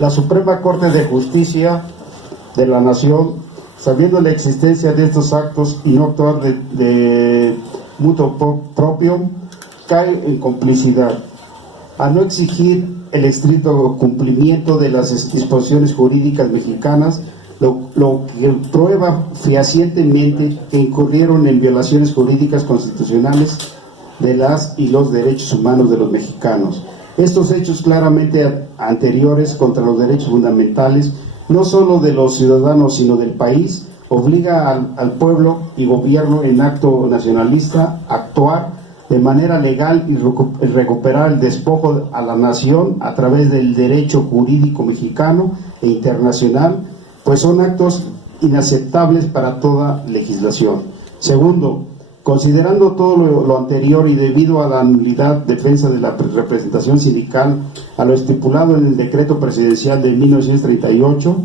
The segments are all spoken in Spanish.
La Suprema Corte de Justicia de la Nación, sabiendo la existencia de estos actos y no actuar de mutuo propio, cae en complicidad. A no exigir el estricto cumplimiento de las disposiciones jurídicas mexicanas, lo que prueba fehacientemente que incurrieron en violaciones jurídicas constitucionales de las y los derechos humanos de los mexicanos. Estos hechos claramente anteriores contra los derechos fundamentales, no solo de los ciudadanos sino del país, obliga al pueblo y gobierno en acto nacionalista a actuar de manera legal y recuperar el despojo a la nación a través del derecho jurídico mexicano e internacional, pues son actos inaceptables para toda legislación. Segundo, considerando todo lo anterior y debido a la nulidad defensa de la representación sindical a lo estipulado en el decreto presidencial de 1938,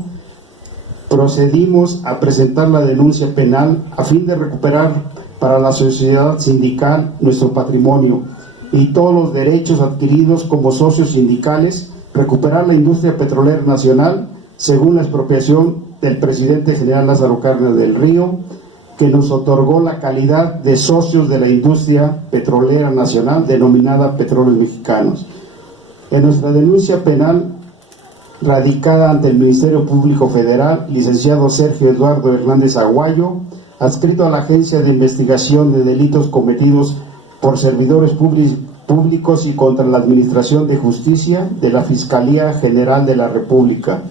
procedimos a presentar la denuncia penal a fin de recuperar para la sociedad sindical nuestro patrimonio y todos los derechos adquiridos como socios sindicales, recuperar la industria petrolera nacional según la expropiación del presidente general Lázaro Cárdenas del Río, que nos otorgó la calidad de socios de la industria petrolera nacional denominada Petróleos Mexicanos. En nuestra denuncia penal radicada ante el Ministerio Público Federal, licenciado Sergio Eduardo Hernández Aguayo, adscrito a la Agencia de Investigación de Delitos Cometidos por Servidores Públicos y contra la Administración de Justicia de la Fiscalía General de la República.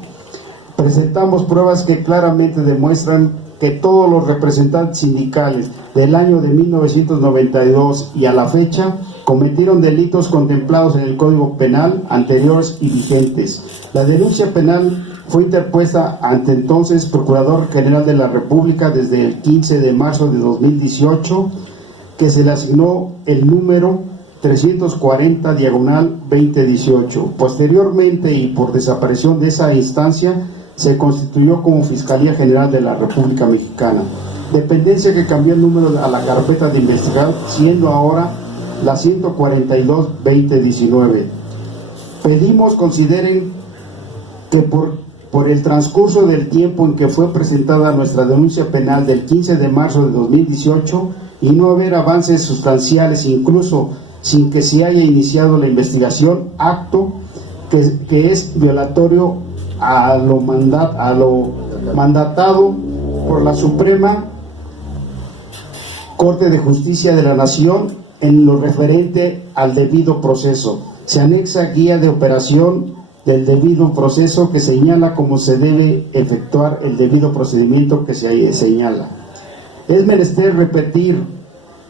Presentamos pruebas que claramente demuestran que todos los representantes sindicales del año de 1992 y a la fecha cometieron delitos contemplados en el Código Penal anteriores y vigentes. La denuncia penal fue interpuesta ante entonces Procurador General de la República desde el 15 de marzo de 2018, que se le asignó el número 340/2018. Posteriormente, y por desaparición de esa instancia, se constituyó como Fiscalía General de la República Mexicana, dependencia que cambió el número a la carpeta de investigación, siendo ahora la 142/2019. Pedimos consideren que por el transcurso del tiempo en que fue presentada nuestra denuncia penal del 15 de marzo de 2018 y no haber avances sustanciales, incluso sin que se haya iniciado la investigación, acto que es violatorio a lo mandatado por la Suprema Corte de Justicia de la Nación en lo referente al debido proceso. Se anexa guía de operación del debido proceso que señala cómo se debe efectuar el debido procedimiento que se señala. Es menester repetir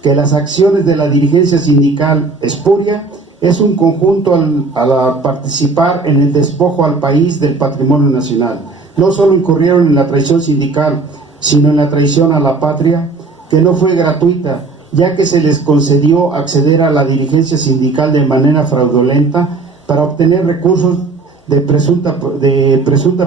que las acciones de la dirigencia sindical espuria es un conjunto al participar en el despojo al país del patrimonio nacional. No solo incurrieron en la traición sindical, sino en la traición a la patria, que no fue gratuita, ya que se les concedió acceder a la dirigencia sindical de manera fraudulenta para obtener recursos de presunta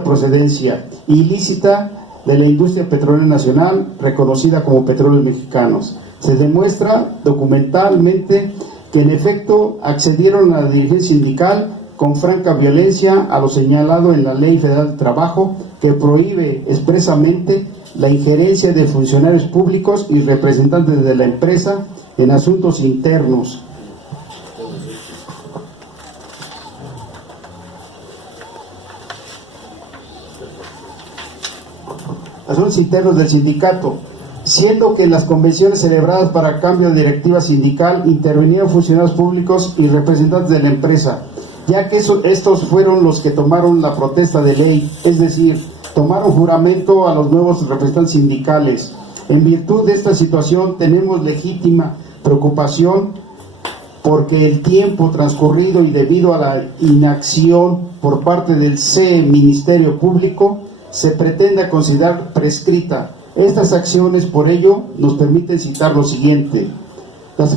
procedencia ilícita de la industria petrolera nacional, reconocida como Petróleos Mexicanos. Se demuestra documentalmente que en efecto accedieron a la dirigencia sindical con franca violencia a lo señalado en la Ley Federal del Trabajo, que prohíbe expresamente la injerencia de funcionarios públicos y representantes de la empresa en asuntos internos. Asuntos internos del sindicato, siendo que en las convenciones celebradas para cambio de directiva sindical intervinieron funcionarios públicos y representantes de la empresa, ya que estos fueron los que tomaron la protesta de ley, es decir, tomaron juramento a los nuevos representantes sindicales. En virtud de esta situación tenemos legítima preocupación porque el tiempo transcurrido y debido a la inacción por parte del Ministerio Público se pretende considerar prescrita estas acciones. Por ello nos permiten citar lo siguiente: las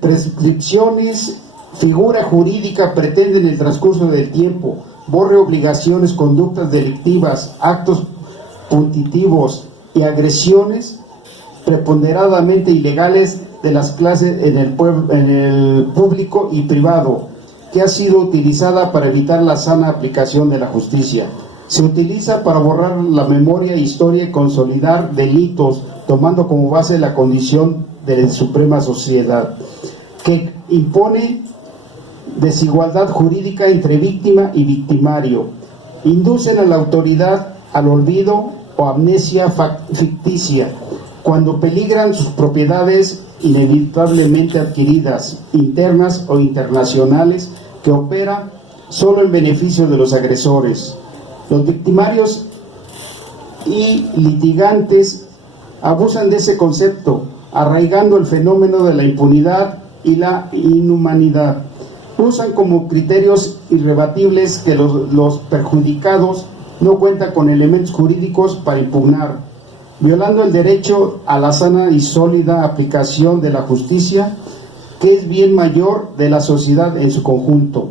prescripciones, figura jurídica, pretenden en el transcurso del tiempo borre obligaciones, conductas delictivas, actos punitivos y agresiones preponderadamente ilegales de las clases en el público y privado, que ha sido utilizada para evitar la sana aplicación de la justicia. Se utiliza para borrar la memoria, historia y consolidar delitos, tomando como base la condición de la suprema sociedad, que impone desigualdad jurídica entre víctima y victimario, inducen a la autoridad al olvido o amnesia ficticia, cuando peligran sus propiedades inevitablemente adquiridas, internas o internacionales, que opera solo en beneficio de los agresores. Los victimarios y litigantes abusan de ese concepto, arraigando el fenómeno de la impunidad y la inhumanidad. Usan como criterios irrebatibles que los perjudicados no cuentan con elementos jurídicos para impugnar, violando el derecho a la sana y sólida aplicación de la justicia, que es bien mayor de la sociedad en su conjunto.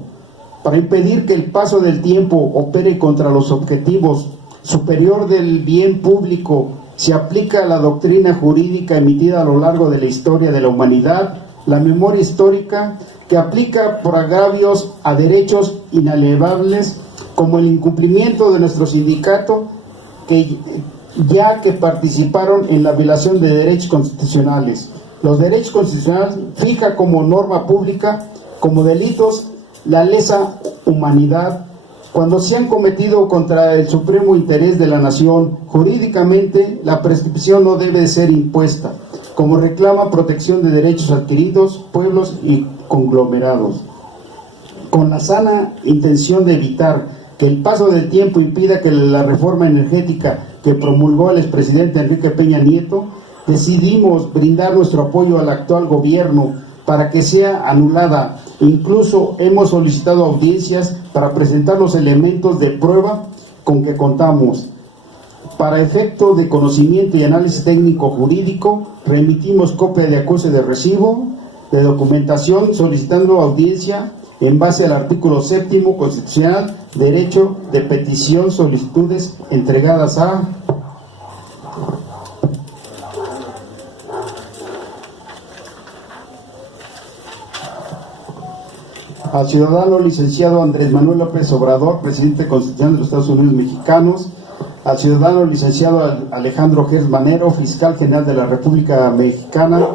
Para impedir que el paso del tiempo opere contra los objetivos superior del bien público, se aplica la doctrina jurídica emitida a lo largo de la historia de la humanidad, la memoria histórica, que aplica por agravios a derechos inalienables, como el incumplimiento de nuestro sindicato, ya que participaron en la violación de derechos constitucionales. Los derechos constitucionales fija como norma pública, como delitos, la lesa humanidad, cuando se han cometido contra el supremo interés de la nación. Jurídicamente, la prescripción no debe ser impuesta, como reclama protección de derechos adquiridos, pueblos y conglomerados. Con la sana intención de evitar que el paso del tiempo impida que la reforma energética que promulgó el expresidente Enrique Peña Nieto, decidimos brindar nuestro apoyo al actual gobierno para que sea anulada. Incluso hemos solicitado audiencias para presentar los elementos de prueba con que contamos. Para efecto de conocimiento y análisis técnico jurídico, remitimos copia de acuse de recibo, de documentación, solicitando audiencia en base al artículo 7º constitucional, derecho de petición, solicitudes entregadas al ciudadano licenciado Andrés Manuel López Obrador, presidente constitucional de los Estados Unidos Mexicanos, al ciudadano licenciado Alejandro Gertz Manero, fiscal general de la República Mexicana,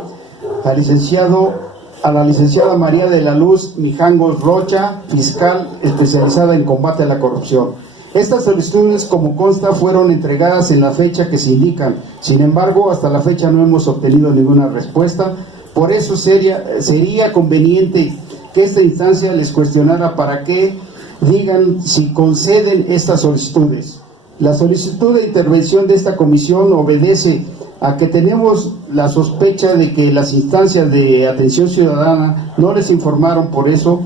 a la licenciada María de la Luz Mijangos Rocha, fiscal especializada en combate a la corrupción. Estas solicitudes, como consta, fueron entregadas en la fecha que se indican. Sin embargo, hasta la fecha no hemos obtenido ninguna respuesta. Por eso sería conveniente que esta instancia les cuestionara para que digan si conceden estas solicitudes. La solicitud de intervención de esta comisión obedece a que tenemos la sospecha de que las instancias de atención ciudadana no les informaron. Por eso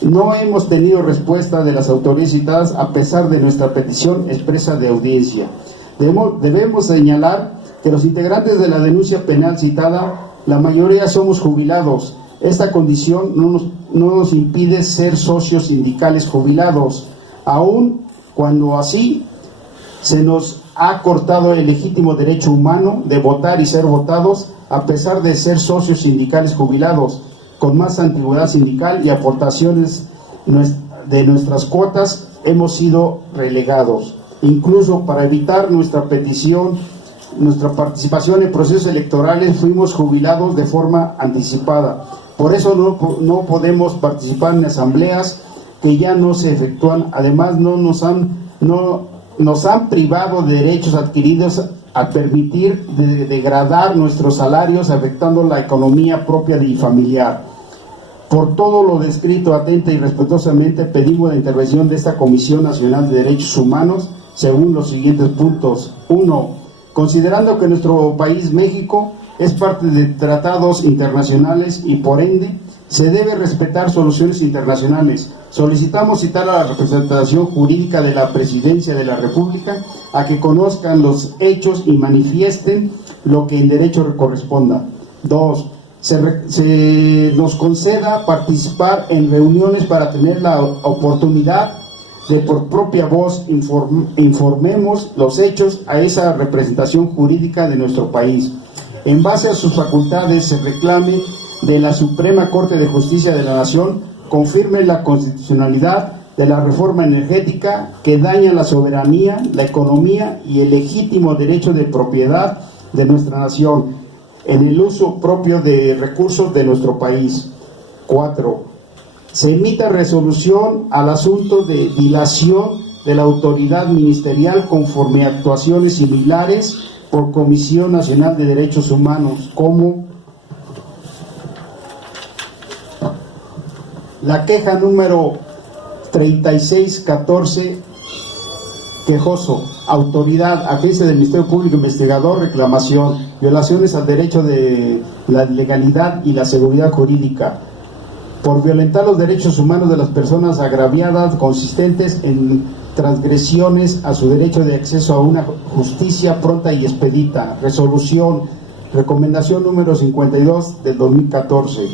no hemos tenido respuesta de las autoridades citadas, a pesar de nuestra petición expresa de audiencia. Debemos señalar que los integrantes de la denuncia penal citada, la mayoría somos jubilados. Esta condición no nos impide ser socios sindicales jubilados, aun cuando así se nos ha cortado el legítimo derecho humano de votar y ser votados, a pesar de ser socios sindicales jubilados, con más antigüedad sindical y aportaciones de nuestras cuotas, hemos sido relegados. Incluso para evitar nuestra participación en procesos electorales, fuimos jubilados de forma anticipada. Por eso no podemos participar en asambleas que ya no se efectúan. Además, nos han privado de derechos adquiridos al permitir degradar nuestros salarios, afectando la economía propia y familiar. Por todo lo descrito, atenta y respetuosamente pedimos la intervención de esta Comisión Nacional de Derechos Humanos según los siguientes puntos. 1. Considerando que nuestro país, México, es parte de tratados internacionales y por ende se debe respetar soluciones internacionales, solicitamos citar a la representación jurídica de la Presidencia de la República a que conozcan los hechos y manifiesten lo que en derecho corresponda. 2. Se nos conceda participar en reuniones para tener la oportunidad de por propia voz informemos los hechos a esa representación jurídica de nuestro país. En base a sus facultades se reclame de la Suprema Corte de Justicia de la Nación confirme la constitucionalidad de la reforma energética que daña la soberanía, la economía y el legítimo derecho de propiedad de nuestra nación en el uso propio de recursos de nuestro país. 4. Se emita resolución al asunto de dilación de la autoridad ministerial conforme a actuaciones similares por Comisión Nacional de Derechos Humanos, como la queja número 3614, quejoso, autoridad, agencia del Ministerio Público Investigador, reclamación, violaciones al derecho de la legalidad y la seguridad jurídica, por violentar los derechos humanos de las personas agraviadas consistentes en transgresiones a su derecho de acceso a una justicia pronta y expedita. Resolución, recomendación número 52 del 2014.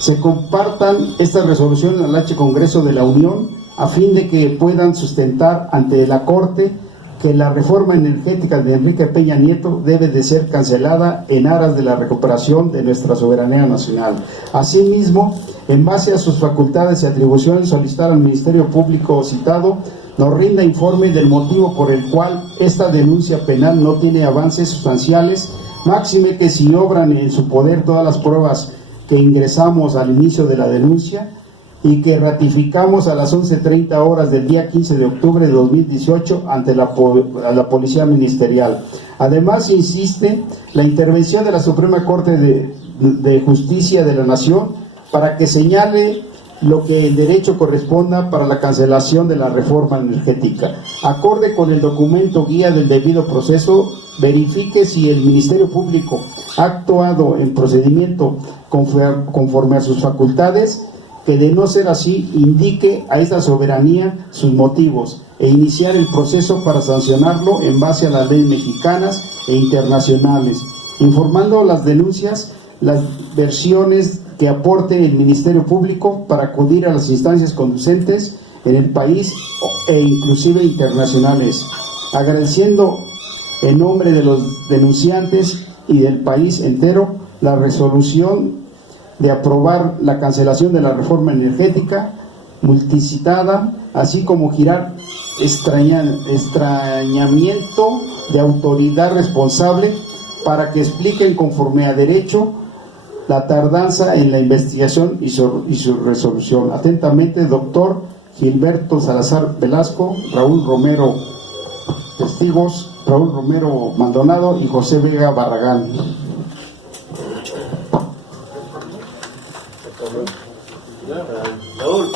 Se compartan estas resoluciones al H. Congreso de la Unión a fin de que puedan sustentar ante la Corte que la reforma energética de Enrique Peña Nieto debe de ser cancelada en aras de la recuperación de nuestra soberanía nacional. Asimismo, en base a sus facultades y atribuciones, solicitar al Ministerio Público citado nos rinda informe del motivo por el cual esta denuncia penal no tiene avances sustanciales, máxime que si obran en su poder todas las pruebas que ingresamos al inicio de la denuncia y que ratificamos a las 11:30 horas del día 15 de octubre de 2018 ante la Policía Ministerial. Además, insiste la intervención de la Suprema Corte de Justicia de la Nación para que señale lo que el derecho corresponda para la cancelación de la reforma energética. Acorde con el documento guía del debido proceso, verifique si el Ministerio Público ha actuado en procedimiento conforme a sus facultades, que de no ser así, indique a esta soberanía sus motivos e iniciar el proceso para sancionarlo en base a las leyes mexicanas e internacionales, informando las denuncias, las versiones que aporte el Ministerio Público para acudir a las instancias conducentes en el país e inclusive internacionales, agradeciendo en nombre de los denunciantes y del país entero la resolución de aprobar la cancelación de la reforma energética multicitada, así como girar extrañamiento de autoridad responsable para que expliquen conforme a derecho la tardanza en la investigación y su resolución. Atentamente, doctor Gilberto Salazar Velasco, Raúl Romero, testigos, Raúl Romero Maldonado y José Vega Barragán. Raúl.